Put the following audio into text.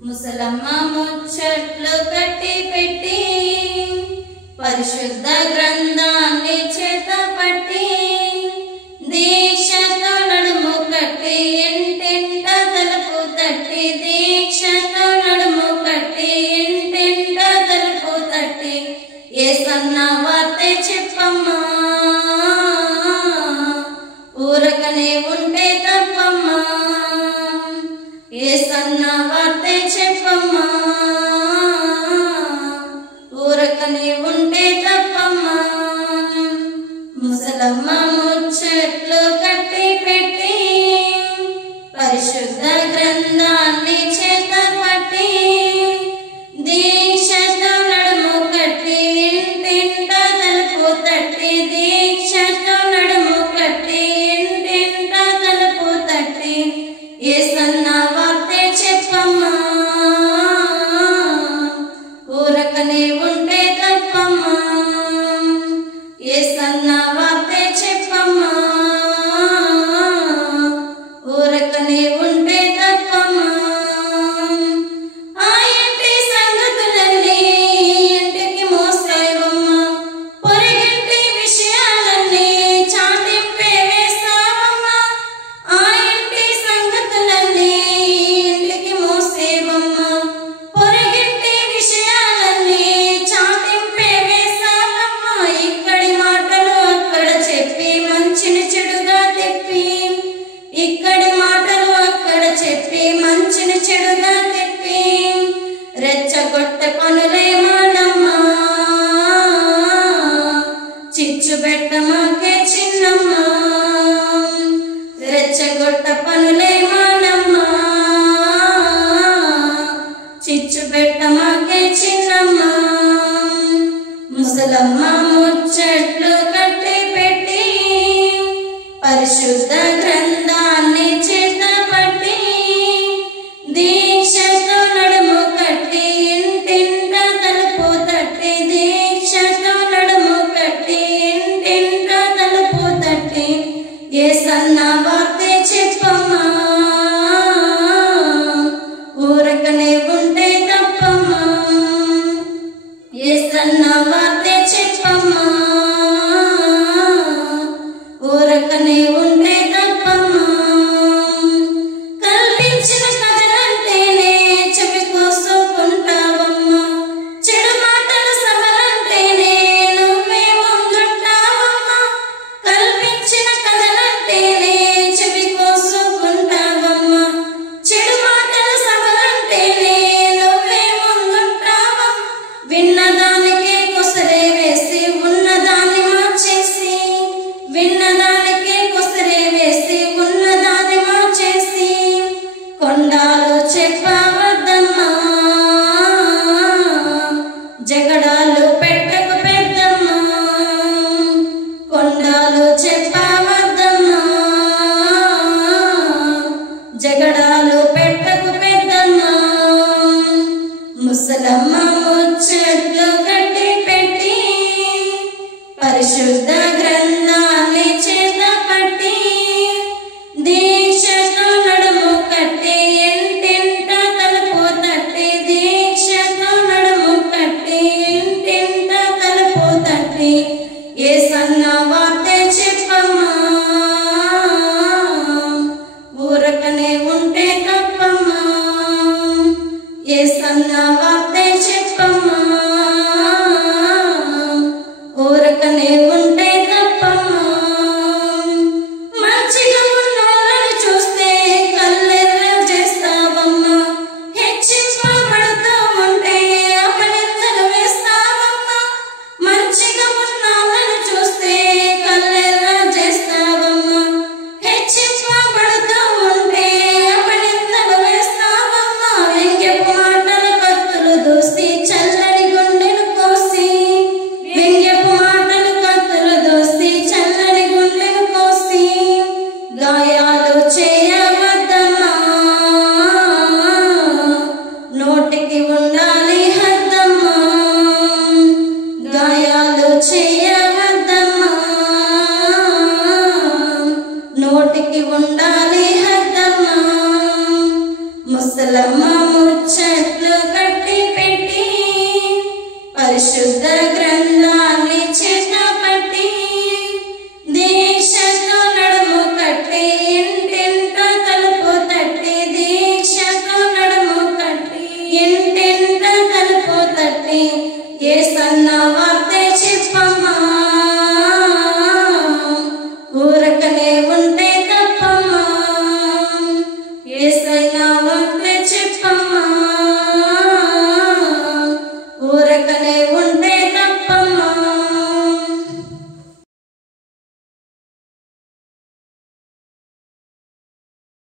ముసలమ్మ ముచ్చట్లు కట్టి పెట్టి పరిశుద్ధ గ్రంథాన్ని చేతపట్టి దీక్షతో నడుము కట్టి ఇంటింట తలుపు తట్టి దీక్షతో నడుము కట్టి ఇంటింట తలుపు తట్టి యేసన్న వార్తే చెప్పమ్మా ఊరకనే ఉంటే తప్పమ్మా యేసన్న వార్తే చెప్పమ్మా ఊరకనే ఉంటే తప్పమ్మా ముసలమ్మ ముచ్చట్లు కట్టి పెట్టి పరిశుద్ధ గ్రంథాన్ని చేతపట్టి దీక్షతో నడుము కట్టి ఇంటింట తలుపు తట్టి దీక్షతో నడుము కట్టి ఇంటింట తలుపు తట్టి యేసన్న వార్తే చెప్పమ్మా ఊరకనే ఉంటే తప్పమ్మా యేసన్న వార్తే చెప్పమ్మా ఊరకనే ఉంటే తప్పమ్మా ఆ ఇంటి సంగతులన్నీ ఇంటికి మోసేవమ్మా పొరిగింటి విషయాలన్నీ చాటింపే వేస్తావమ్మా ఆ ఇంటి సంగతులన్నీ ఇంటికి మోసేవమ్మా పొరిగింటి విషయాలన్నీ చాటింపే వేస్తావమ్మా ఇక్కడి మాటలు అక్కడ చెప్పి మంచిని చెడుగా తిప్పి ఇక్కడి మాటలు అక్కడ చెప్పి మంచిని చెడుగా తిప్పి రెచ్చగొట్టే పనులే మానమ్మా చిచ్చు పెట్టమాకే చిన్నమ్మా రెచ్చగొట్ట పనులే మానమ్మా చిచ్చు పెట్టమాకే చిన్నమ్మా ముసలమ్మ ముచ్చట్లు కట్టి పెట్టి పరిశుద్ధ గ్రంథాన్ని చేతపట్టి దీక్షతో నడుము కట్టి ఇంటింట తలుపు తట్టి దీక్షతో నడుము కట్టి ఇంటింట తలుపు తట్టి యేసన్న వార్తే చెప్పమ్మా ఊరకనే ఉంటే తప్పమ్మా యేసన్న వార్తే చెప్పమ్మా ఊరకనే ఉంటే తప్పమ్మా కల్పించిన కథలంటేనే చెవి కోసుకుంటావమ్మా చెడు మాటల సభలంటేనే నువ్వే ముందుంటావమ్మా కల్పించిన కథలంటేనే చెవి కోసుకుంటావమ్మా చెడు మాటల సభలంటేనే నువ్వే ముందుంటావమ్మా విన్నదానికే కొసరే వేసి ఉన్నదాన్ని మార్చేసి విన్నదానికే కొసరే వేసి ఉన్నదాన్ని మార్చేసి కొండాలు చెప్పవద్దమ్మా జగడాలు పెట్టకు పెద్దమ్మా కొండాలు చెప్పవద్దమ్మా జగడాలు పెట్టకు పెద్దమ్మా ముసలమ్మ ముచ్చట్లు కట్టి పెట్టి పరిశుద్ధ గ్రంథాన్ని చేతపట్టి దీక్షతో నడుము కట్టి ఇంటింట తలుపు తట్టి దీక్షతో నడుము కట్టి ఇంటింట తలుపు తట్టి యేసన్న వార్తే చెప్పమ్మా ఊరకనే ఉంటే తప్పమ్మా యేసన్న వార్తే చెప్పమ్మా ఊరకనే ఉంటే తప్పమ్మా మంచిగా ఉన్నోళ్ళని చూస్తే కల్లెర్ర చేస్తావమ్మా హెచ్చింపబడుతూ ఉంటే అపనిందలు వేస్తావమ్మా మంచిగా ఉన్నోళ్ళని చూస్తే పరిశుద్ధ గ్రంథాన్ని చేతపట్టి దీక్షతో నడుము కట్టి ఇంటింట తలుపు తట్టి దీక్షతో నడుము కట్టి ఇంటింట తలుపు తట్టి యేసన్న